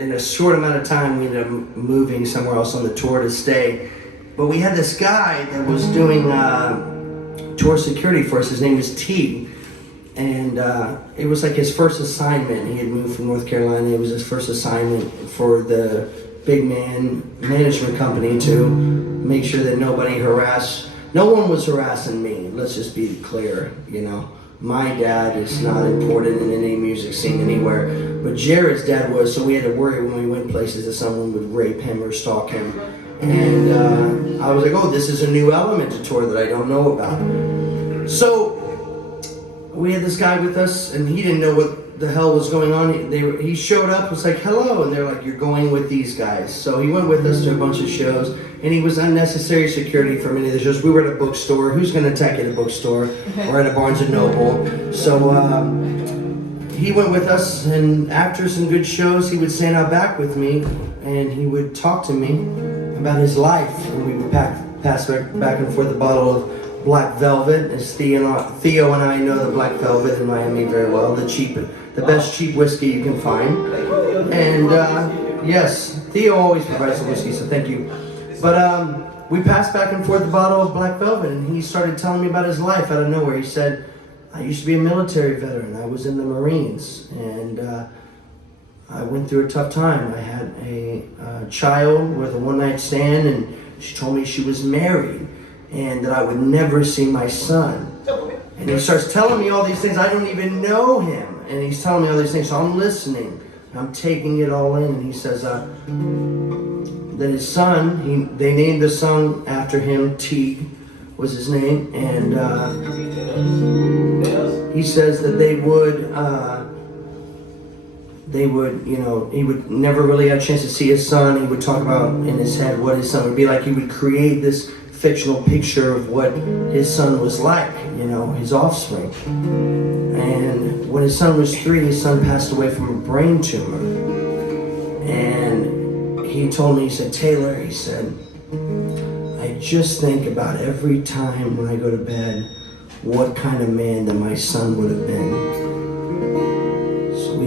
in a short amount of time, we ended up moving somewhere else on the tour to stay. But we had this guy that was doing tour security for us. His name was Teague. And it was like his first assignment. He had moved from North Carolina. It was his first assignment for the big man management company to make sure that no one was harassing me. Let's just be clear, you know. My dad is not important in any music scene anywhere, but Jared's dad was, so we had to worry when we went places that someone would rape him or stalk him. And I was like, oh, this is a new element to tour that I don't know about. So we had this guy with us, and he didn't know what the hell was going on. He showed up, was like, hello, and they're like, you're going with these guys. So he went with us to a bunch of shows, and he was unnecessary security for many of the shows. We were at a bookstore. Who's going to attack at a bookstore? Or at a Barnes & Noble. So he went with us, and after some good shows, he would stand out back with me, and he would talk to me about his life, and we would pass back and forth a bottle of Black Velvet, as Theo and I know the Black Velvet in Miami very well, the best cheap whiskey you can find. And yes, Theo always provides the whiskey, so thank you. But we passed back and forth the bottle of Black Velvet, and he started telling me about his life out of nowhere. He said, I used to be a military veteran. I was in the Marines, and I went through a tough time. I had a child with a one-night stand, and she told me she was married, and that I would never see my son. And he starts telling me all these things. I don't even know him. And he's telling me all these things, so I'm listening. I'm taking it all in. And he says that his son, they named the son after him, Teague was his name. And he says that they would, you know, he would never really have a chance to see his son. He would talk about in his head what his son would be like. He would create this fictional picture of what his son was like, you know, his offspring. And when his son was 3, his son passed away from a brain tumor. And he told me, he said, Taylor, he said, I just think about every time when I go to bed, what kind of man that my son would have been. So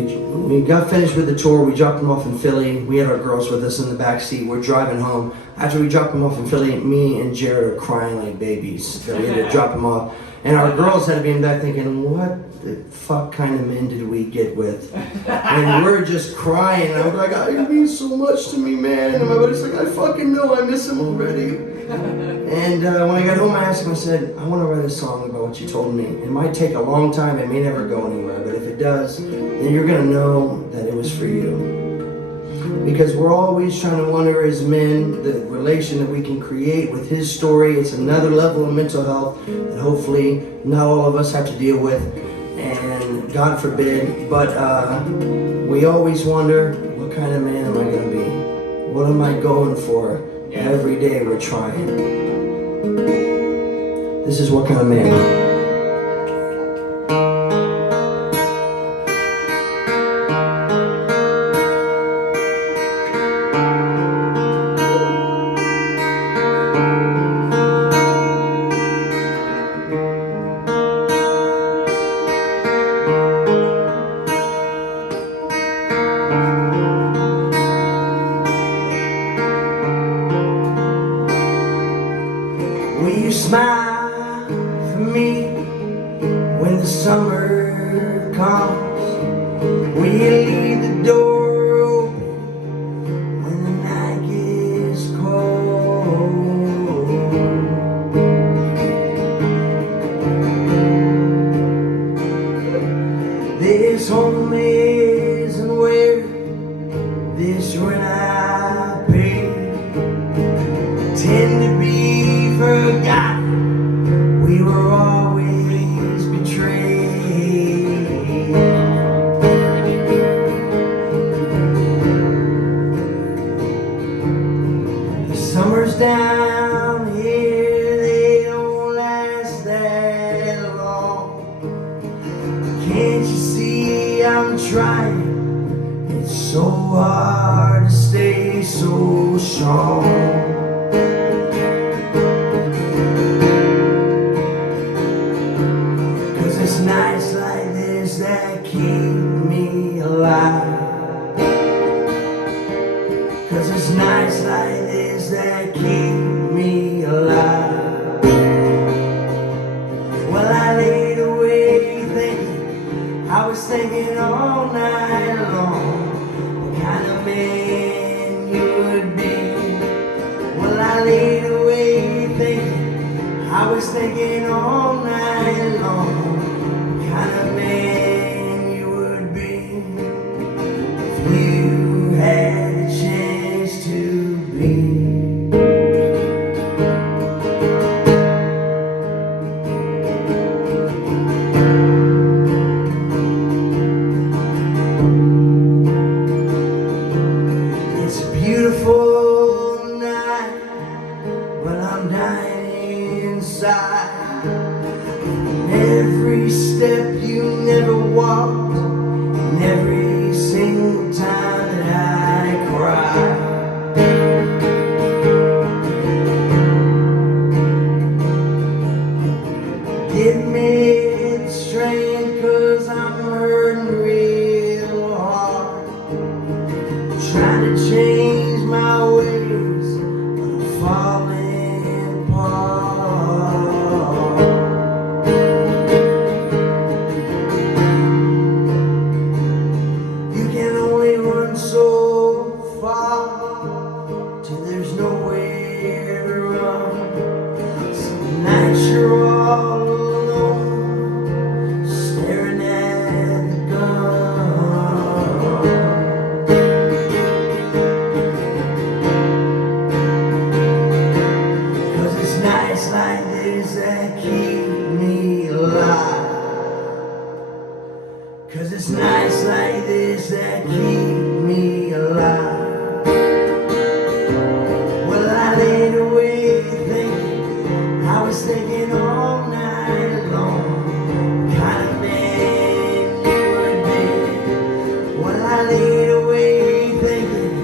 we got finished with the tour. We dropped him off in Philly. We had our girls with us in the back seat. We're driving home. After we dropped him off in Philly, me and Jared are crying like babies that we had to drop him off. And our girls had to be in back thinking, what the fuck kind of men did we get with? And we're just crying. And I was like, oh, you mean so much to me, man. And my buddy's like, I fucking know, I miss him already. And when I got home, I asked him, I said, I want to write a song about what you told me. It might take a long time, it may never go anywhere, but if it does, then you're going to know that it was for you. Because we're always trying to wonder as men, the relation that we can create with his story. It's another level of mental health that hopefully not all of us have to deal with, and God forbid, but we always wonder, what kind of man am I going to be? What am I going for? Every day we're trying. This is what kind of man. Will you smile for me when the summer comes? Will you leave the door open when the night gets cold? This home isn't where this rent I pay tend to be forgotten. We were always betrayed. The summers down here, they don't last that long. Can't you see I'm trying? It's so hard to stay so strong. It's nights like this that keep me alive. 'Cause it's nights like this that keep me alive. Well, I laid awake thinking, I was thinking all night long, what kind of man you would be. Well, I laid awake thinking, I was thinking all night long, what kind of man you would be. If you had a chance to be. It's a beautiful night, but I'm dying inside. And every step you never walked, and every single time that I cried. Give me the strength, 'cause I'm hurting real hard. Trying to change my ways, but I'm falling apart. You can only run so far till there's nowhere to run. Some nights you're all alone, staring at the gun. 'Cause it's nights like this that keep me alive. 'Cause it's nights like this that keep me alive. Well, I laid awake thinking, I was thinking all night long, what kind of man you would be. Well, I laid awake thinking,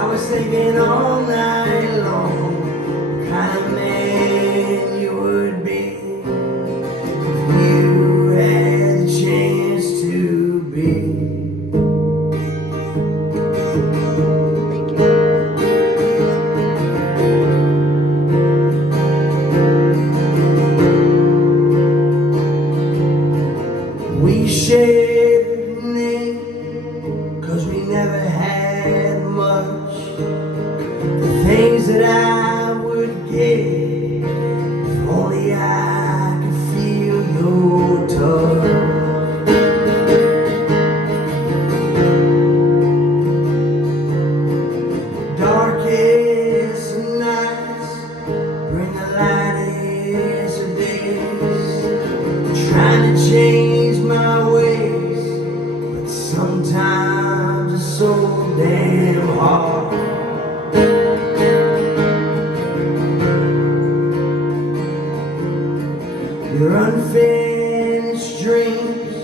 I was thinking all night long, what kind of man you would be. If you had the chance to be. We shared a name, 'cause we never had much. The things that I would give, if only I could feel your touch. Darkest of nights bring the lightest of days. Trying to change my ways, but sometimes it's so damn hard. Your unfinished dreams,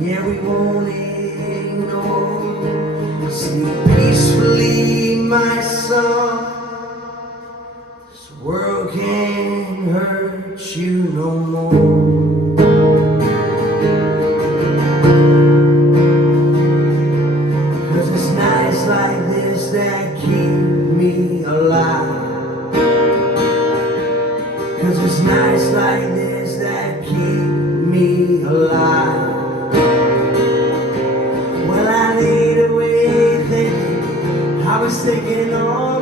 yeah, we won't ignore. Sleep peacefully, my son. This world can't hurt you no more. 'Cause it's nights like this that keep me alive. 'Cause it's nights like this that keep me alive. Well, I laid awake thinking, I was thinking all